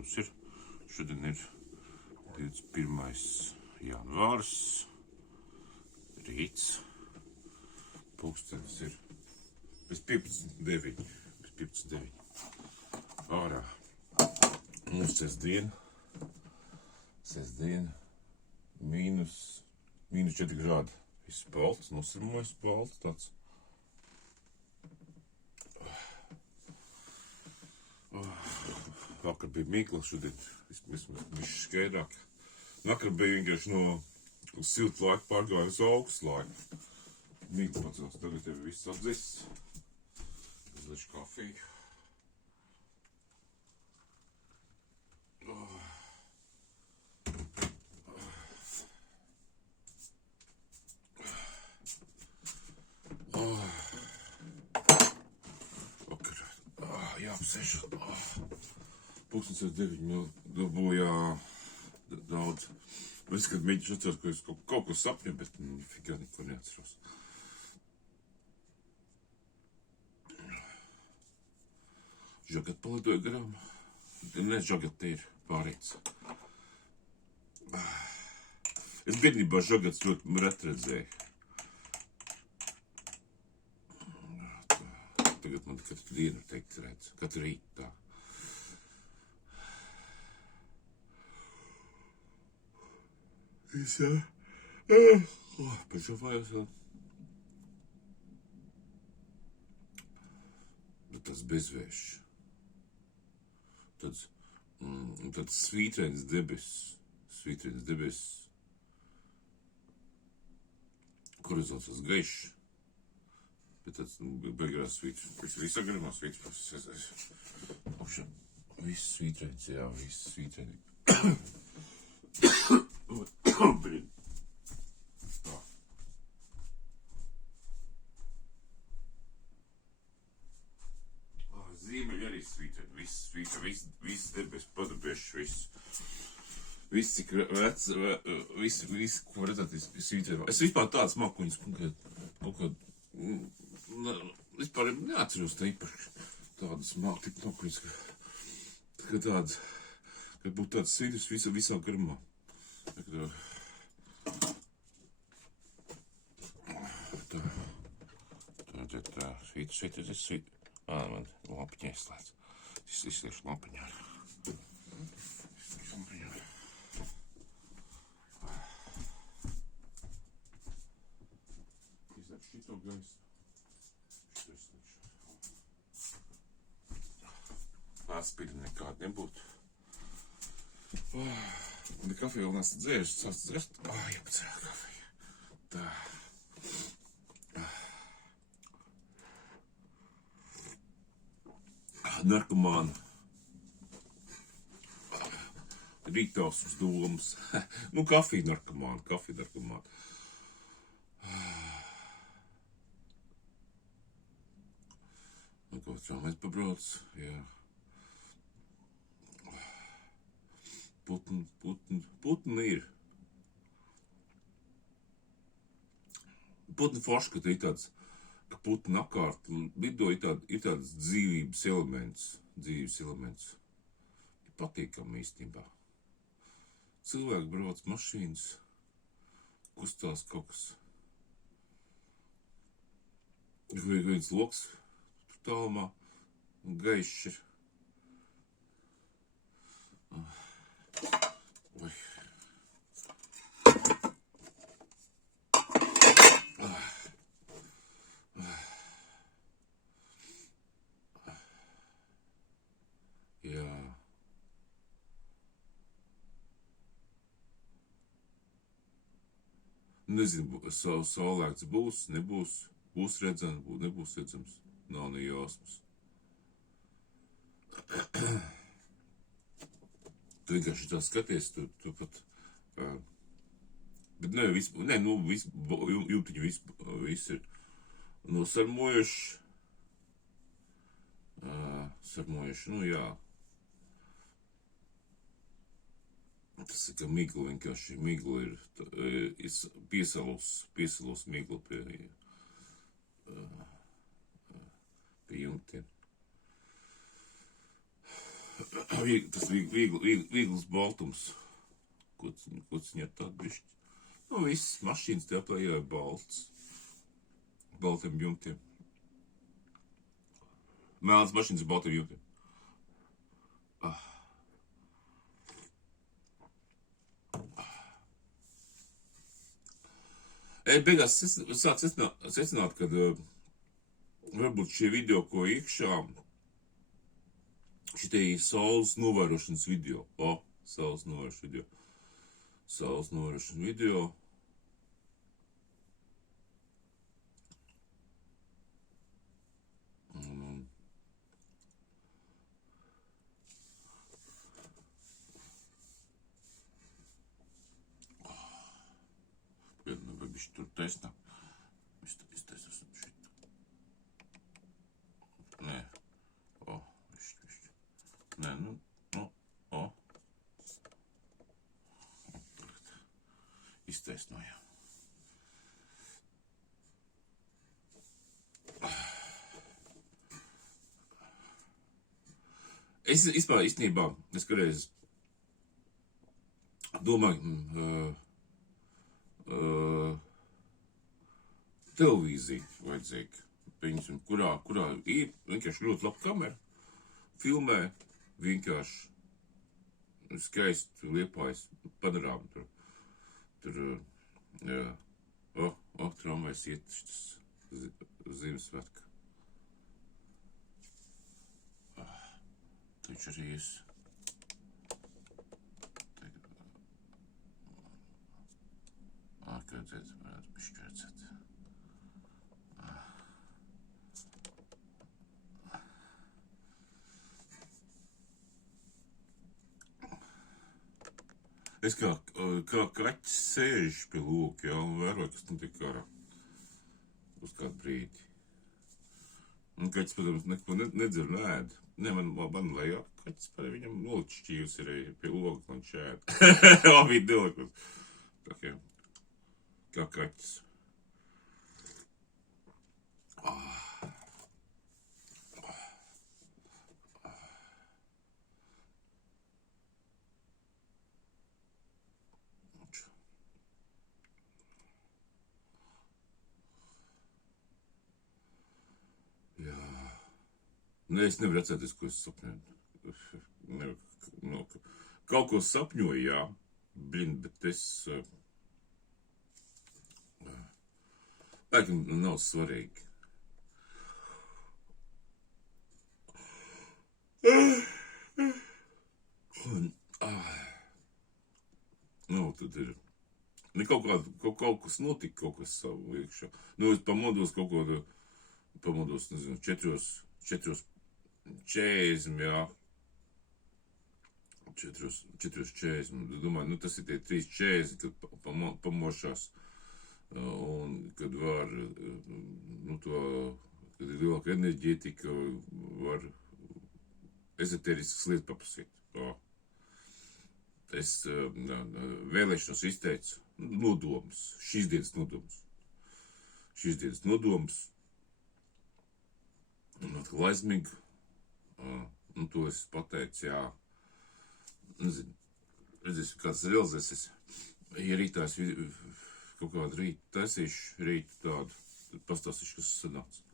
mums ir? Šodien ir 21. janvārs, rīts, pulkstenis ir bez 15:09. Ārā mums sestdien, mīnus 4 grādi. Viss balts, nosirmojas balts tāds. Vakar bija mīkla, šodien vismaz skaidrāk. Vakar bija vienkārši no silta laika pārgāja uz augstu laiku. Mīkla pacels, tagad ir viss atdzis. Uzlišu kafiju. Jāapsēž. Pulkstenis ir 9, dabūjā daudz. Es, kad mēģināšu atceros, ka es kaut ko sapņoju, bet figā neko neatceros. Žagat palidoja garām. Ne, žagat te ir pārīts. Es bērnībā žagats ļoti reti redzēju. Tagad man katru dienu teikt redz, katru rītu tā. Visā. Pažavājos vēl. Bet tas bezvēšs. Tāds svītrēns debesis. Horizons tas gaišs. Bet tāds beigās svīts. Visā garumā svīts. Viss svītrēns, jā, viss svītrēns. Blin. Tā. Ziemeļi arī svītrēni. Viss debes padabieši, viss cik vec, viss, ko redzēt, svītrēni. Es vispār tāds mākuņas kaut kā vispār neatceros tā īpaši tādas mākuņas, ka tāds, kad būtu tāds svītrs visā garumā. Tā, svītrs. Man lampiņā izslēdz. Es izsliešu lampiņā. Izslēdz šito gaisu. Šito izslēdšu. Spīdi nekāda nebūtu. Kafiju vēl nesat dzēris, sāc dzēst. Jāpacēl kafiju. Tā. Narkomāni. Rīktavs uz domas. Kafija narkomāni. Kaut kā mēs pabrauc, jā. Putni ir. Putni forši, ka ir tāds, ka putni apkārt lido, ir tāds dzīvības elements. Ir patīkami īstenībā. Cilvēki brauc mašīnas, kustās kaut kas. Ir viens loks tālumā, gaišs ir. Jā. Nezinu, saulēkts būs, nebūs, būs redzams, nebūs redzams, nav ne jausmas. Tu vienkārši tā skaties, tu pat, bet jūtiņi viss ir nosarmojuši, jā. Tas ir, ka migla vienkārši, ir piesalos migla pie jumtiem. Tas viegls baltums. Kociņot tādu bišķi. Nu, viss mašīnas te aplējā ir balts. Baltiem jumtiem. Melnas mašīnas ar baltiem jumtiem. Beigās sāk secināt, ka varbūt šie video, ko iekšā, šitie saules novērošanas video. Saules novērošanas video. Saules novērošanas video. Viņš tur taisnā. Iztaisās šit. Nē. Višķi. Nē, Iztaisnojām. Es īstenībā, es kādreiz domāju, televīzija vajadzīga, kurā ir vienkārši ļoti laba kamera, filmē vienkārši skaisti Liepājas panorāmu tur, jā, tramvajs iet šitas Ziemassvētka. Taču arī es. Kā redzēt, varētu bišķi redzēt. Es kā kaķis sēžu pie lūka, jā, un vēroju, kas notiek ārā. Uz kādu brīdi. Un kaķis, protams, neko nedzer un ēd. Ne, man lejā kaķis, viņam nolikt šķīvs ir pie loga, lai viņš ēd. Abi nolikus. Kā kaķis. Ne, es nevaru atcerēties, ko es sapņoju. Kaut ko sapņoju, jā, bet es... Laikam nav svarīgi. Tad ir... Kaut kas notika, kaut kas savu iekšā. Es pamodos kaut ko... Pamodos, nezinu, 4:40, jā. 4:40. Domāju, tas ir tie 3:40, kad pamošās. Un kad var, kad ir lielāka enerģētika, var ezoteriskas lietas paprasīt. Es vēlēšanos izteicu nodomus, šīs dienas nodomus. Un atkal aizmigu, un to es pateicu, jā, nezinu, redzēsim, kāds realizēsies. Ja rītā es kaut kādu rītu taisīšu, tādu, tad pastāstīšu, kas sanāca.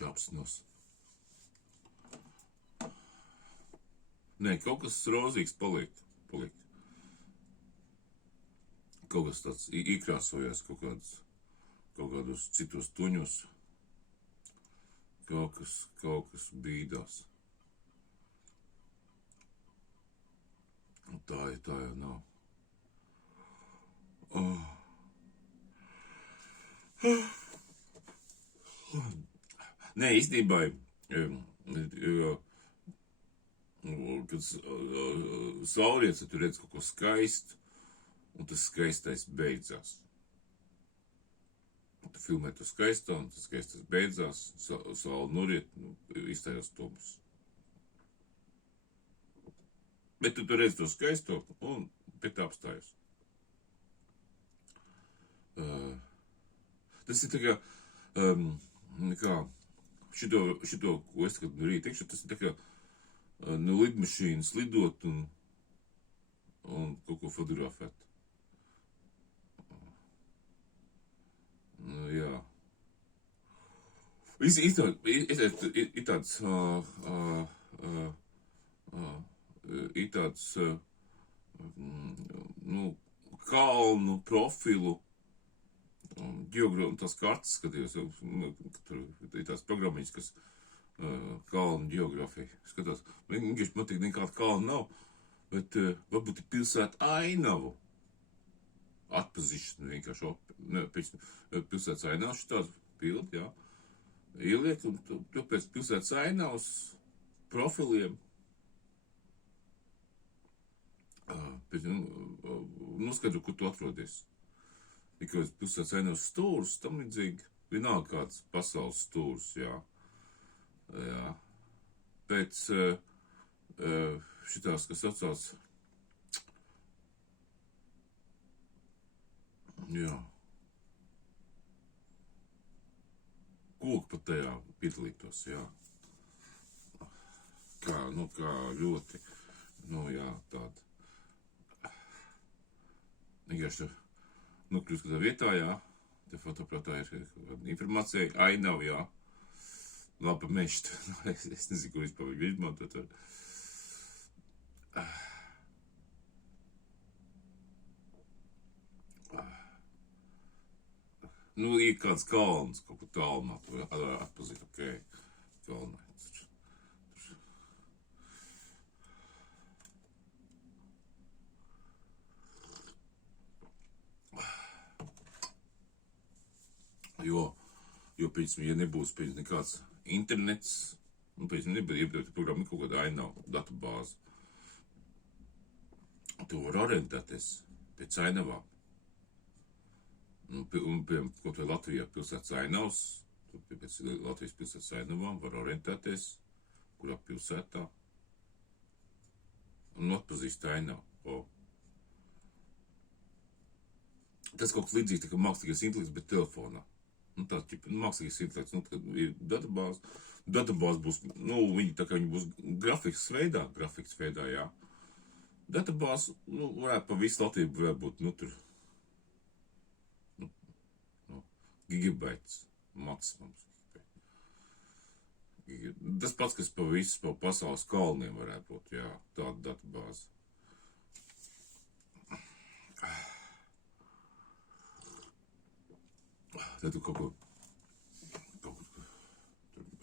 Apsinos. Nē, kaut kas rozīgs paliek. kaut kas tāds iekrāsojās kaut kādos citos tuņos. Kaut kas bīdās. Tā jau nav. Nē, īstenībā, kad saulriets, tu redz kaut ko skaistu, un tas skaistais beidzās. Tu filmē to skaisto, un tas skaistais beidzās, saule noriet, iztaujās tumšs. Bet tu redz to skaisto, un pie tā apstājas. Tas ir tā kā, šito, ko es tagad rīt teikšu, tas ir tā kā no lidmašīnas lidot un kaut ko fotografēt. Jā. Ir tāds kalnu profilu tās kartas skatījos, tur ir tās programmiņas, kas kalnu geogrāfiju skatās. Vienkārši man tik nekāda kalna nav, bet varbūt ir pilsēta ainavu atpazīšana vienkārši. Pēc pilsētas ainavas šitādu pildi, jā. Ieliek, un tu pēc pilsētas ainavas profiliem noskaidro, kur tu atrodies. Tikai pilsētas ainavas stūrs, tam līdzīgi, vienalga kāds pasaules stūrs, jā. Jā. Pēc šitās, kas saucās, jā, koku pat tajā piedalītos, jā. Kā ļoti, jā, tāda. Vienkārši nokļūst kādā vietā, jā, te fotoaparatā ir informācija, ainava, jā. Labi, mežt, es nezinu, kur vispār viņu izmantot. Ir kāds kalns, kaut kur tālumā, to atpazīt, ok, kalnā. Jo pēc, ja nebūs pēc nekāds internets, un pēc nebūs iebraukt programmu kaut kāda ainavu datubāzi, tu var orientēties pēc ainavām. Un kaut vai Latvijā pilsētas ainavas, tu pēc Latvijas pilsētas ainavām var orientēties, kurā pilsētā, un atpazīst ainavu. Tas kaut kas līdzīgs, tā kā mākslīgais intelekts, bet telefonā. Tāds mākslīgais intelekts, kad ir databāze būs, viņi tā kā viņi būs grafikas veidā, jā. Databāze, varētu pa visu Latviju varētu būt, tur, gigabaits maksimums. Tas pats, kas pa pasaules kalniem varētu būt, jā, tāda databāze. Tad tu kaut ko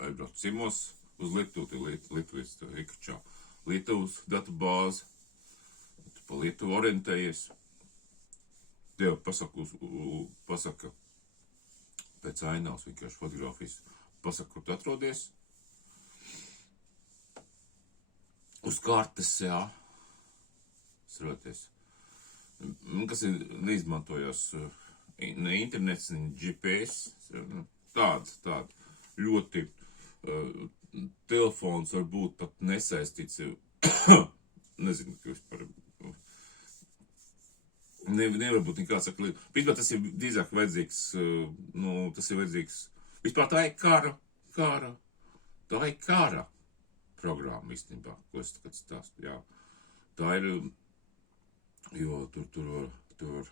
aizbrauc ciemos uz Lietuvu, Lietuvas iekšķā. Lietuvas datubāze, tu pa Lietuvu orientējies. Tev pasaka pēc ainavas vienkārši fotografijas, pasaka, kur tu atrodies. Uz kartes, jā. Sroties. Kas ir neizmantojās ne internets, ne GPS, tāda ļoti telefons varbūt pat nesaistīts, nezinu, kas par, nevar būt nekāds saka, vispār tas ir drīzāk vajadzīgs, tas ir vajadzīgs, vispār tā ir kara programma īstenībā, ko es tagad stāstu, jā. Tā ir, jo tur var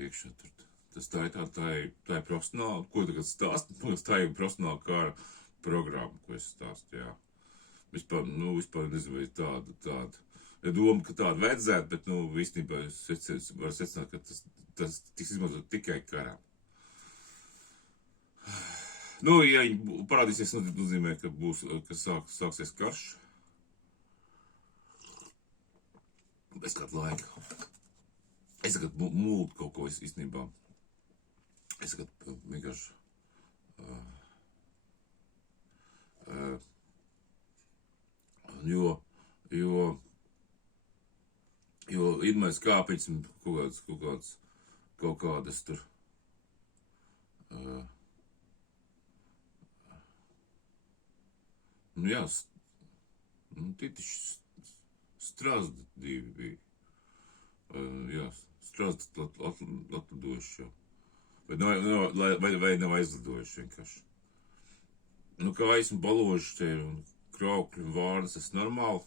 iekšā tur. Tā ir profesionāla, ko tagad stāstu, tā ir profesionāla kara programma, ko es stāstu, jā. Vispār nezinu, vai tāda. doma, ka tāda vajadzētu, bet, nu, īstenībā es varu secināt, ka tas tiks izmantot tikai karā. Nu, ja viņi parādīsies, nozīmē, ka sāksies karš. Bez kādu laiku. Es tagad mūldu kaut ko īstenībā. Es tagad vienkārši... Jo Irmais kāpēc kaut kādas tur nu jā, titiši Strazdi divi bija. Jā, Strazdi atlidojuši jau. Vai nav aizlidojuši vienkārši. Nu, kā esmu baloži te un kraukļi un vārnas, tas normāli.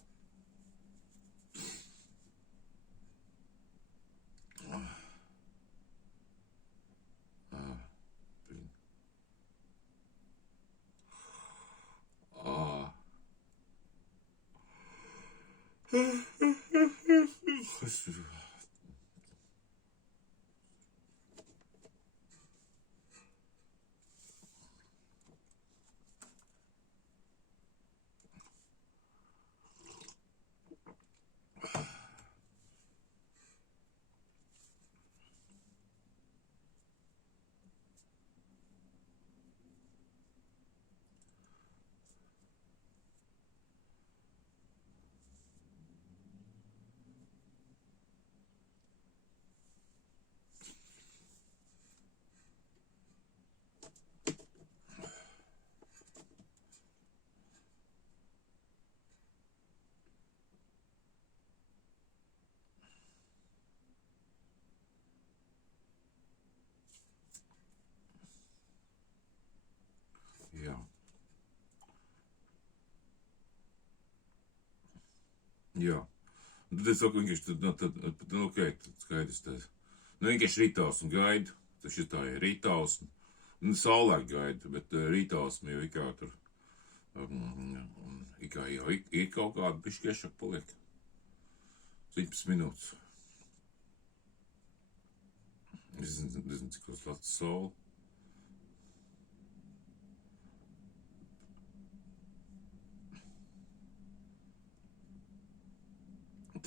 Jā. Jā. Tad es saku vienkārši, ok, tad skaidrs tad. Nu, vienkārši rītausmu gaidu. Tas šitā ir rītausmu. Nu, saulē gaidu, bet rītausmu jau ikā tur. Ikā jau ir kaut kāda bišķiešāk paliek. 17 minūtes. Es nezinu, cik uzlāca saule.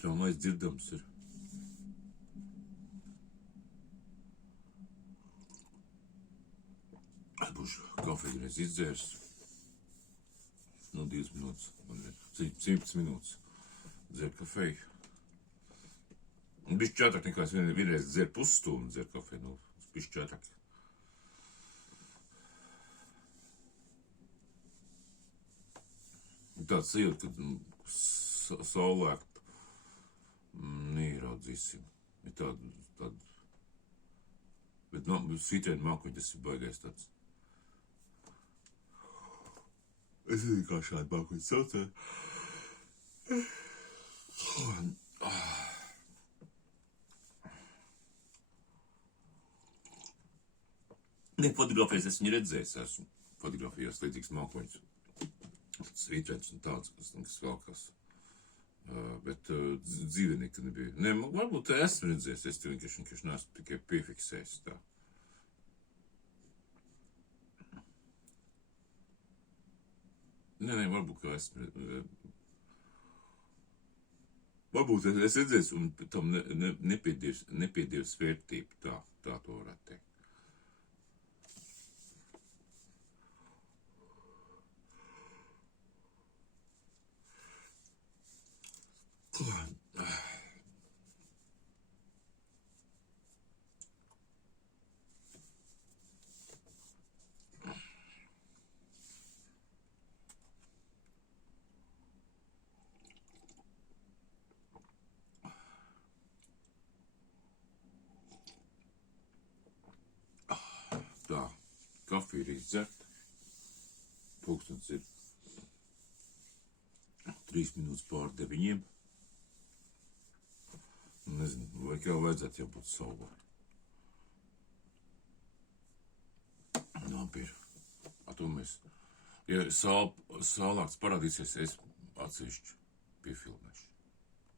Traumais dzirdams ir. Es būšu kafiju reiz izdzērs. No 2 minūtes. 17 minūtes. Dzer kafeju. Un bišķi četrāk nekā es vienreiz dzer pusstundu dzer kafeju. Nu, bišķi četrāk. Tāds sajūt, ka saulēkt neierodzīsim. Ir tāda, bet no, svitrēni mākuņi tas ir baigais tāds. Es nezinu, kā šādi mākuņi saucē. Ne, fotografijas es viņu redzējis, esmu fotografijās līdzīgs mākuņus. Svitrēns un tāds, kas vēl kas. Bet dzīve nekad nebija. Ne, varbūt esmu redzējis, es te vienkārši neesmu tikai piefiksējis tā. Ne, varbūt kā esmu... Varbūt es redzējis un tam nepiedievis vērtību, tā to varētu teikt. Tā, kafija ir izdzerta. Pulkstens ir 3 minūtes pār 9. Nezinu, vai kā vajadzētu jābūt saulē. Labi ir. To mēs, ja saulāks parādīsies, es atsevišķi piefilmēšu.